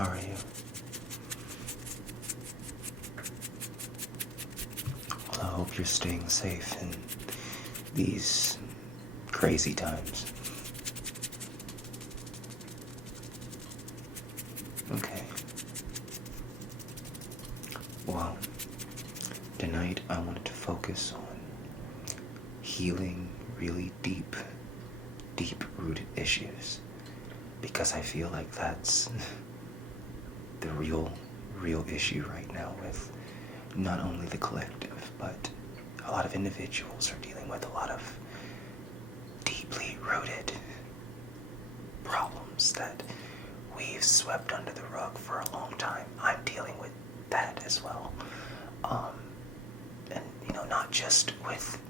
How are you? Well, I hope you're staying safe in these crazy times. Okay. Well, tonight I wanted to focus on healing really deep-rooted issues, because I feel like that's the real issue right now with not only the collective, but a lot of individuals are dealing with a lot of deeply rooted problems that we've swept under the rug for a long time. I'm dealing with that as well. And, not just with,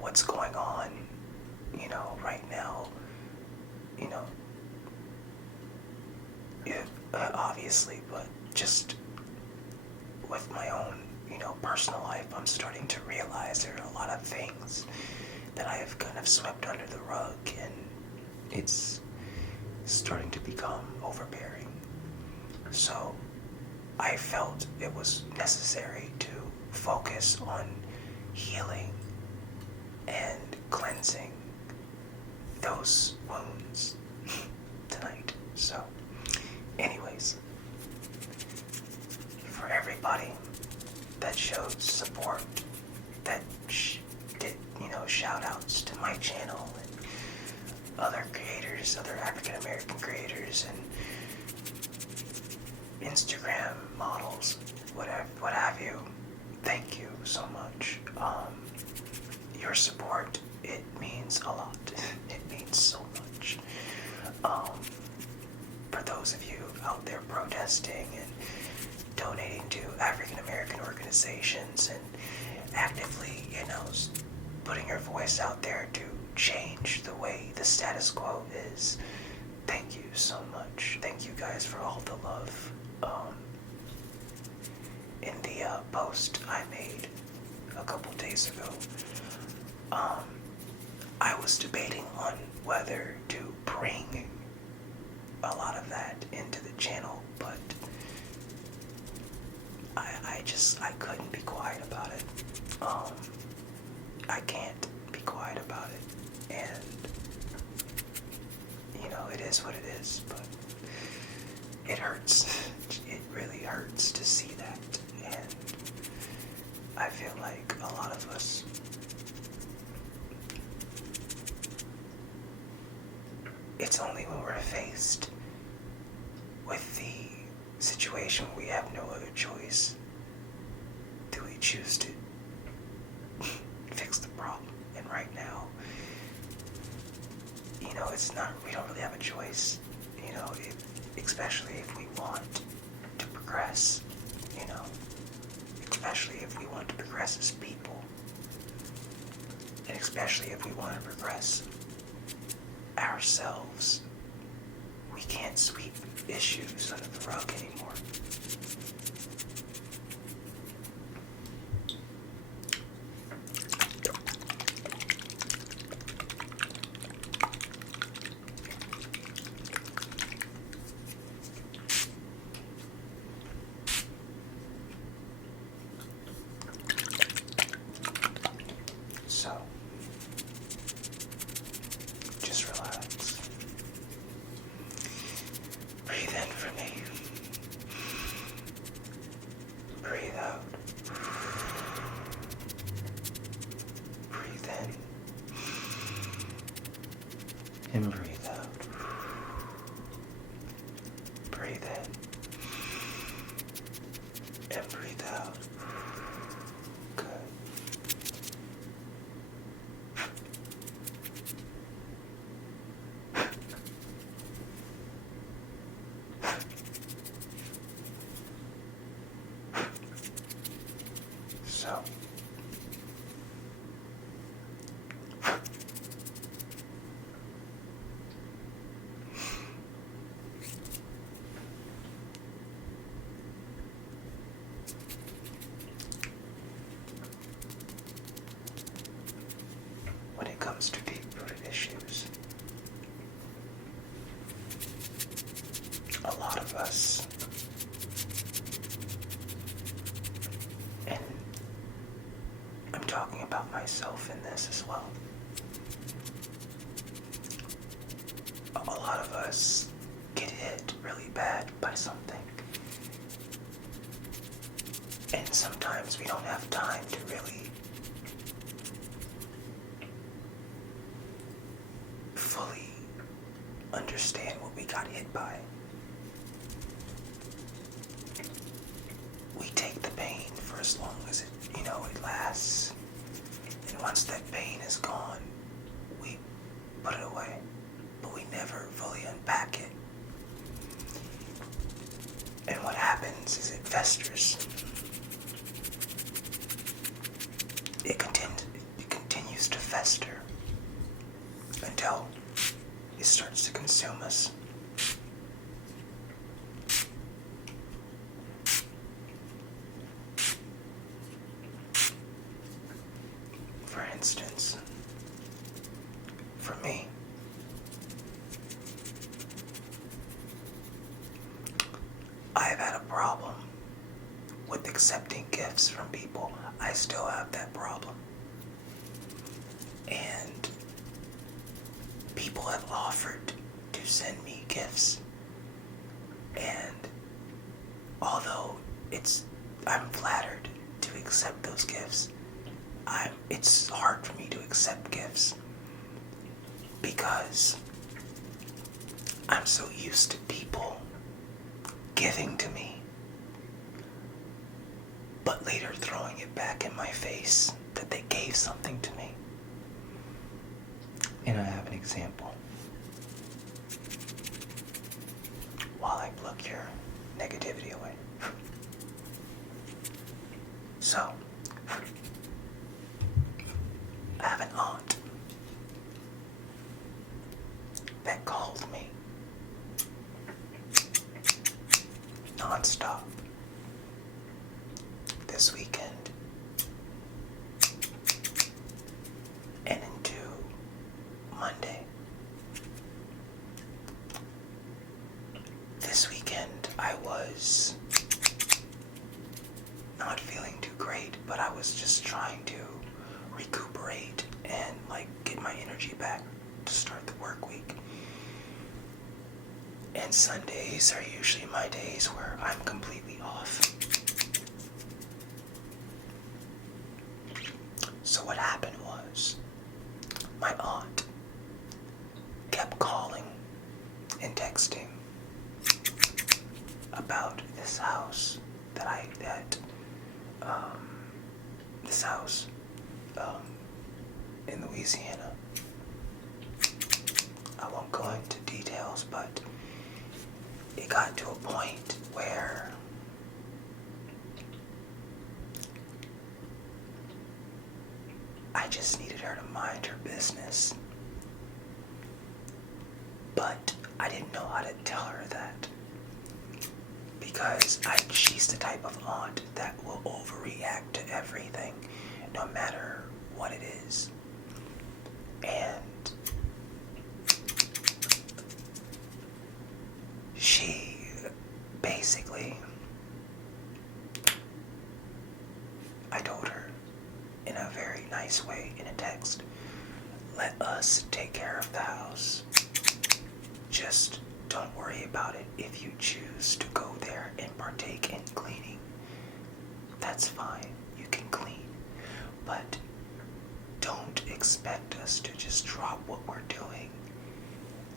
what's going on, right now, obviously, but just with my own, personal life, I'm starting to realize there are a lot of things that I have kind of swept under the rug, and it's starting to become overbearing. So I felt it was necessary to focus on healing and cleansing those wounds tonight. So anyways, for everybody that showed support, that did, shout outs to my channel and other creators, other African American creators and Instagram models, what have you, thank you so much. Your support, it means a lot. It means so much. For those of you out there protesting and donating to African American organizations and actively, putting your voice out there to change the way the status quo is, thank you so much. Thank you guys for all the love. In the post I made a couple days ago, I was debating on whether to bring a lot of that into the channel, but I couldn't be quiet about it. I can't be quiet about it, and it is what it is, but it hurts. It really hurts to see that, and I feel like a lot of us it's only when we're faced with the situation we have no other choice do we choose to fix the problem. And right now, we don't really have a choice, especially if we want to progress, especially if we want to progress as people, and especially if we want to progress ourselves. We can't sweep issues under the rug anymore. So, just relax. Breathe in for me. Breathe out. Breathe in. And breathe out. Breathe in. And breathe out. Good. So, a lot of us, and I'm talking about myself in this as well, a lot of us get hit really bad by something. And sometimes we don't have time to really fully understand what we got hit by. We take the pain for as long as it lasts. And once that pain is gone, we put it away. But we never fully unpack it. And what happens is it festers. It continues to fester until it starts to consume us. For instance, for me, I've had a problem with accepting gifts from people. I still have that problem. And people have offered to send me gifts. And although I'm flattered to accept those gifts, it's hard for me to accept gifts because I'm so used to people giving to me, but later throwing it back in my face that they gave something to me. And I have an example. While I pluck your negativity away. So, I have an aunt that called me non-stop this weekend and into Monday. This weekend I was not feeling too great, but I was just trying to recuperate and get my energy back to start the work week. And Sundays are usually my days where I'm completely off. So what happened was, my aunt kept calling and texting about this house in Louisiana. I won't go into details, but it got to a point where I just needed her to mind her business. But I didn't know how to tell her that. Because she's the type of aunt that will overreact to everything, no matter what it is. And she basically, I told her in a very nice way in a text, let us take care of the house. Just don't worry about it. If you choose to go there and partake in cleaning, that's fine. You can clean. But don't expect us to just drop what we're doing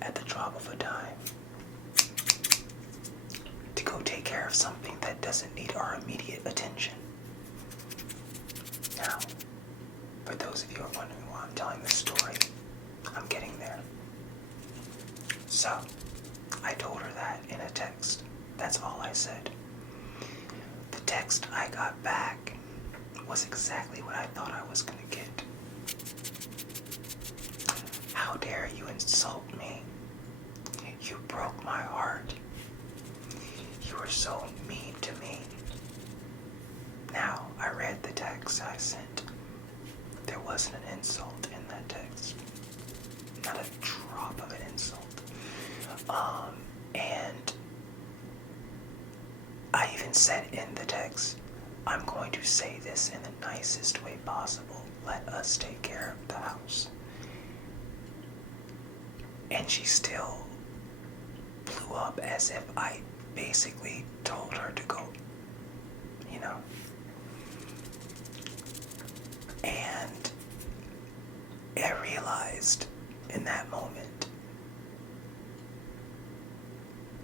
at the drop of a dime to go take care of something that doesn't need our immediate attention. Now, for those of you who are wondering why I'm telling this story, I'm getting there. So, I told her that in a text. That's all I said. The text I got back was exactly what I thought I was going to get. How dare you insult me? You broke my heart. You were so mean to me. Now, I read the text I sent. There wasn't an insult in that text. Not a drop of an insult. And I even said in the text, I'm going to say this in the nicest way possible. Let us take care of the house. And she still blew up as if I basically told her to go, you know. And I realized in that moment,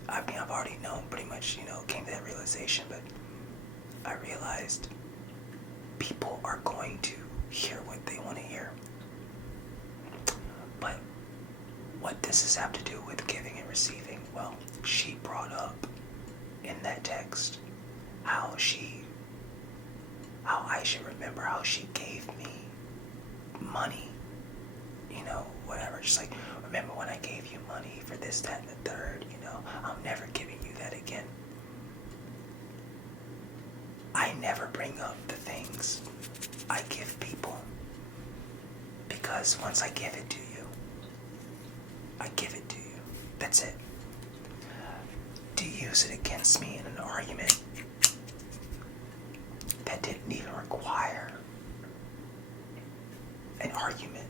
I mean, I've already known pretty much, came to that realization, but I realized people are going to hear what they want to hear. But what does this have to do with giving and receiving? Well, she brought up in that text how I should remember how she gave me money, whatever. Just like, remember when I gave you money for this, that, and the third, I'm never giving you that again. I never bring up the things I give people, because once I give it to you, I give it to you. That's it. To use it against me in an argument that didn't even require an argument,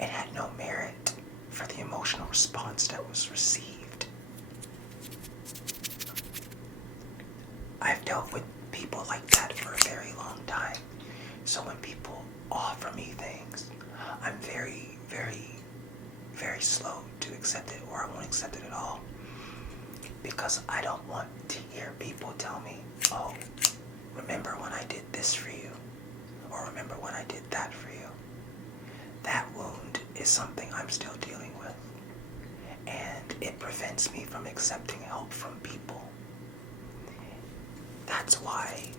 it had no merit for the emotional response that was received. I've dealt with people like that for a very long time. So when people offer me things, I'm very, very, very slow to accept it, or I won't accept it at all. Because I don't want to hear people tell me, oh, remember when I did this for you? Or remember when I did that for you? That wound is something I'm still dealing with. And it prevents me from accepting help from people. That's why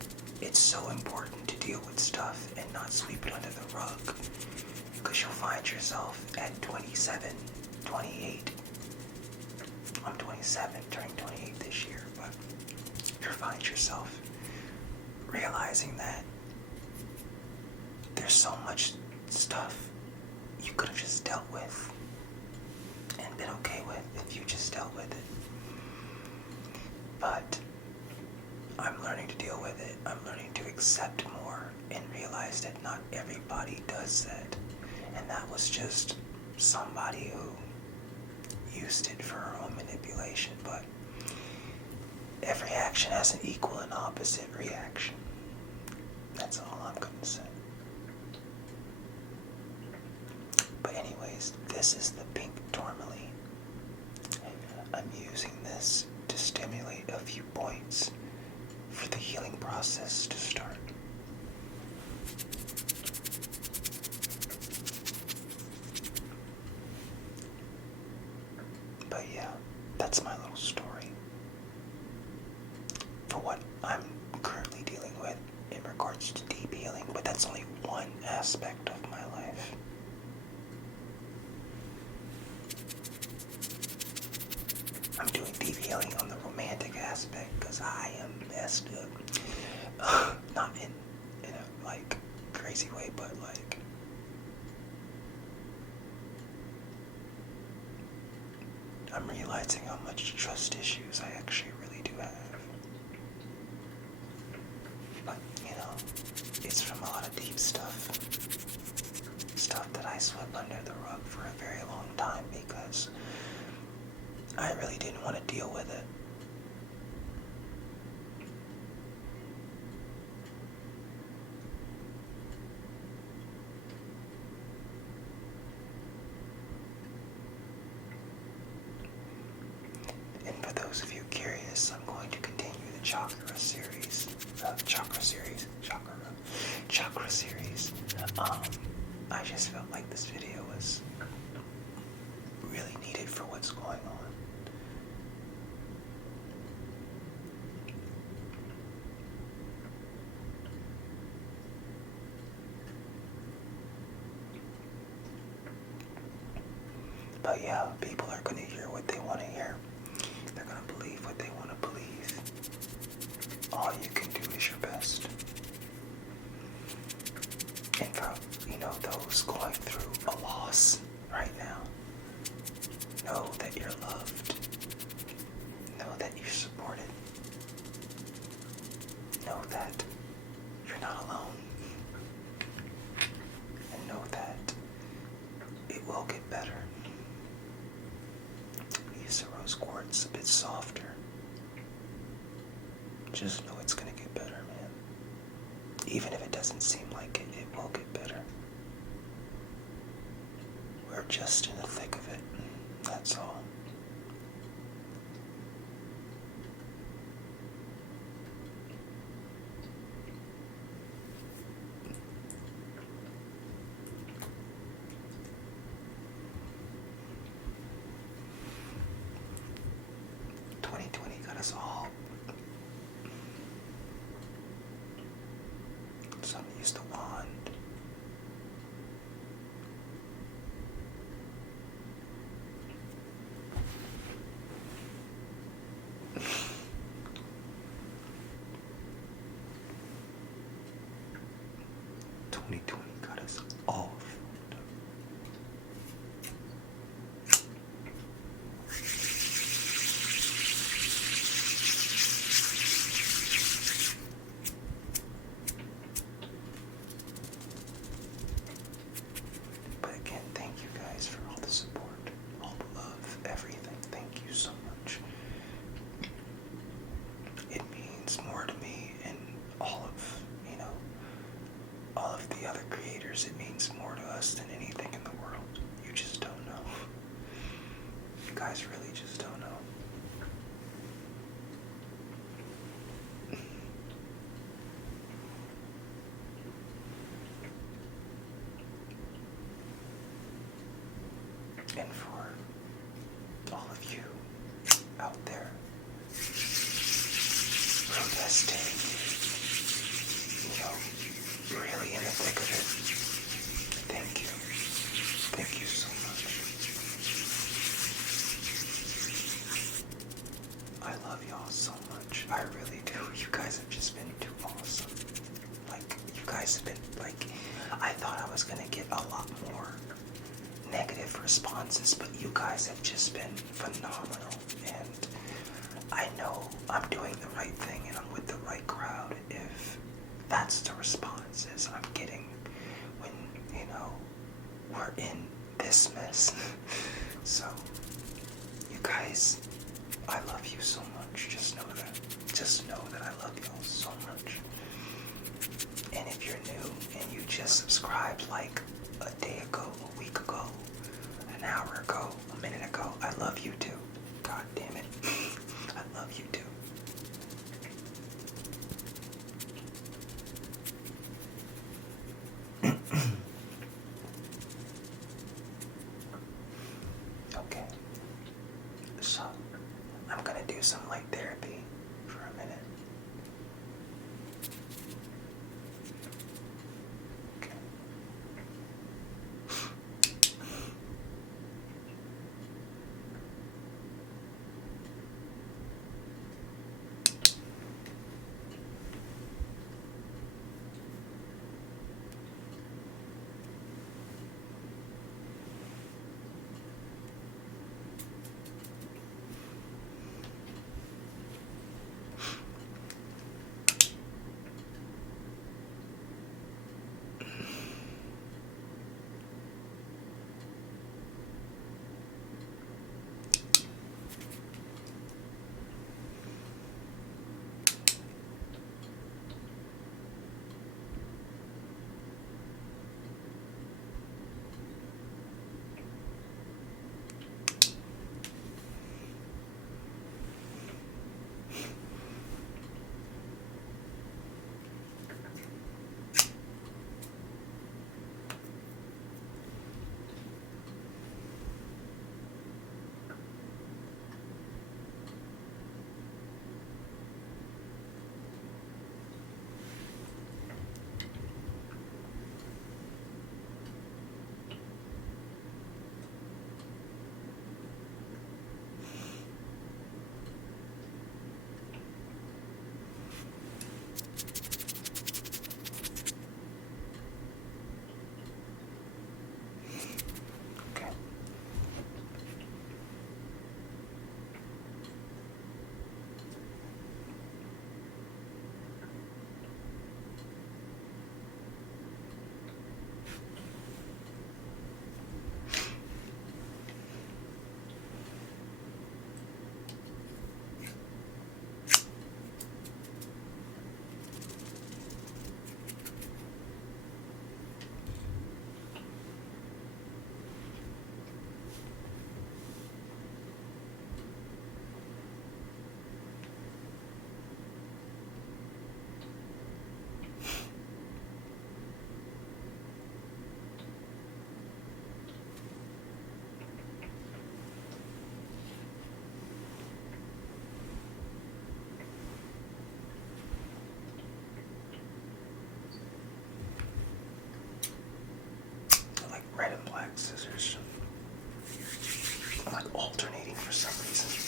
it's so important to deal with stuff and not sweep it under the rug. Because you'll find yourself at 27, 28. I'm 27, turning 28 this year, but you'll find yourself realizing that there's so much stuff you could have just dealt with and been okay with if you just dealt with it. But I'm learning to deal with it. I'm learning to accept more and realize that not everybody does that. And that was just somebody who used it for her own manipulation. But every action has an equal and opposite reaction. That's all I'm going to say. But anyways, this is the pink tourmaline. I'm using this to stimulate a few points for the healing process to start. But yeah, that's my little story for what I'm currently dealing with in regards to deep healing, but that's only one aspect of my life. I'm doing deep healing on the romantic aspect because I am messed up. Not in a like crazy way, but like I'm realizing how much trust issues I actually really do have. But it's from a lot of deep stuff that I swept under the rug for a very long time because I really didn't want to deal with it. And for those of you curious, I'm going to continue the chakra series. I just felt like this video was really needed for what's going on. But yeah, people are going to hear what they want to hear. They're going to believe what they want to believe. All you can do is your best. And for, those going through a loss right now, know that you're loved. will get better. Use the rose quartz a bit softer. Just know it's gonna get better, man. Even if it doesn't seem like it, it will get better. We're just in the thick of it. That's all. Got us all. So I'm gonna use the wand. Got us all. For all the support, all the love, everything. Thank you so much. It means more to me and all of the other creators. It means more to us than anything in the world. You just don't know. You guys really just don't know. And for all of you out there protesting, really in the thick of it, thank you. Thank you so much. I love y'all so much. I really do. You guys have just been too awesome. You guys have been, I thought I was gonna get a lot more negative responses, but you guys have just been phenomenal, and I know I'm doing the right thing and I'm with the right crowd if that's the responses I'm getting when, we're in this mess. So, you guys, I love you so much. Just know that I love y'all so much. And if you're new and you just subscribed like a day ago, a week ago, an hour ago, a minute ago, I love you too. God damn it. I love you too. Okay. So, I'm gonna do some light therapy for a minute.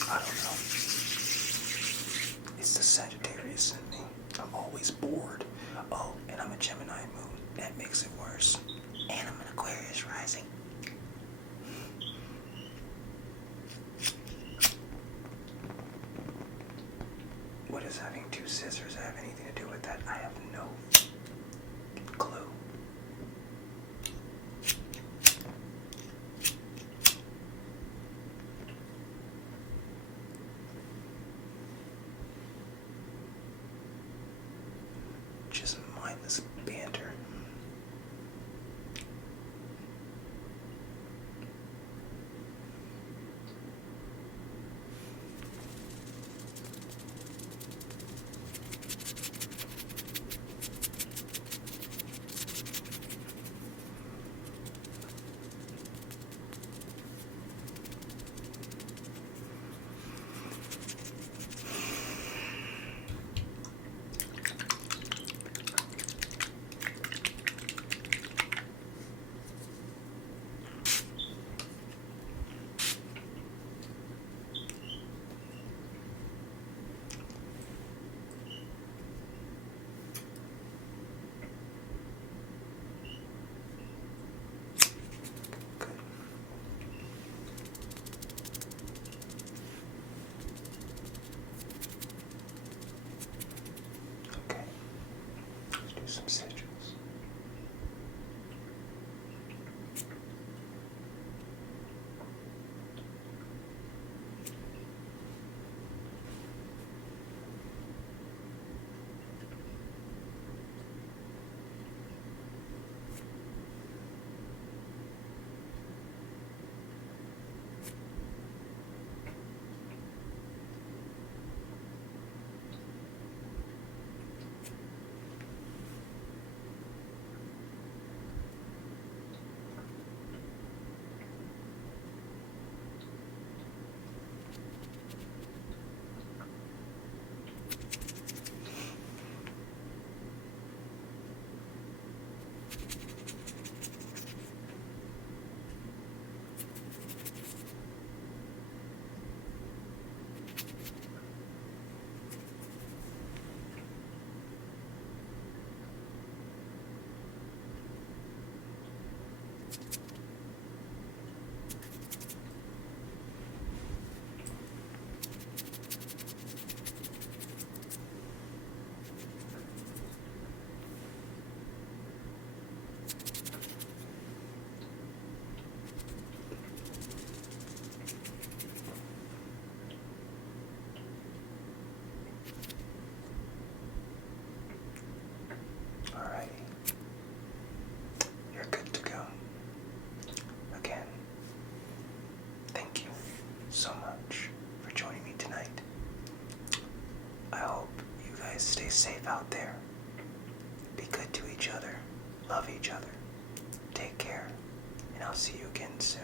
I don't know. It's the Sagittarius in me. I'm always bored. Oh, and I'm a Gemini moon. That makes it worse. And I'm an Aquarius rising. What does having two scissors have anything to do with that? I have no clue. Just mindless banter. Some sigils. So much for joining me tonight. I hope you guys stay safe out there. Be good to each other. Love each other. Take care. And I'll see you again soon.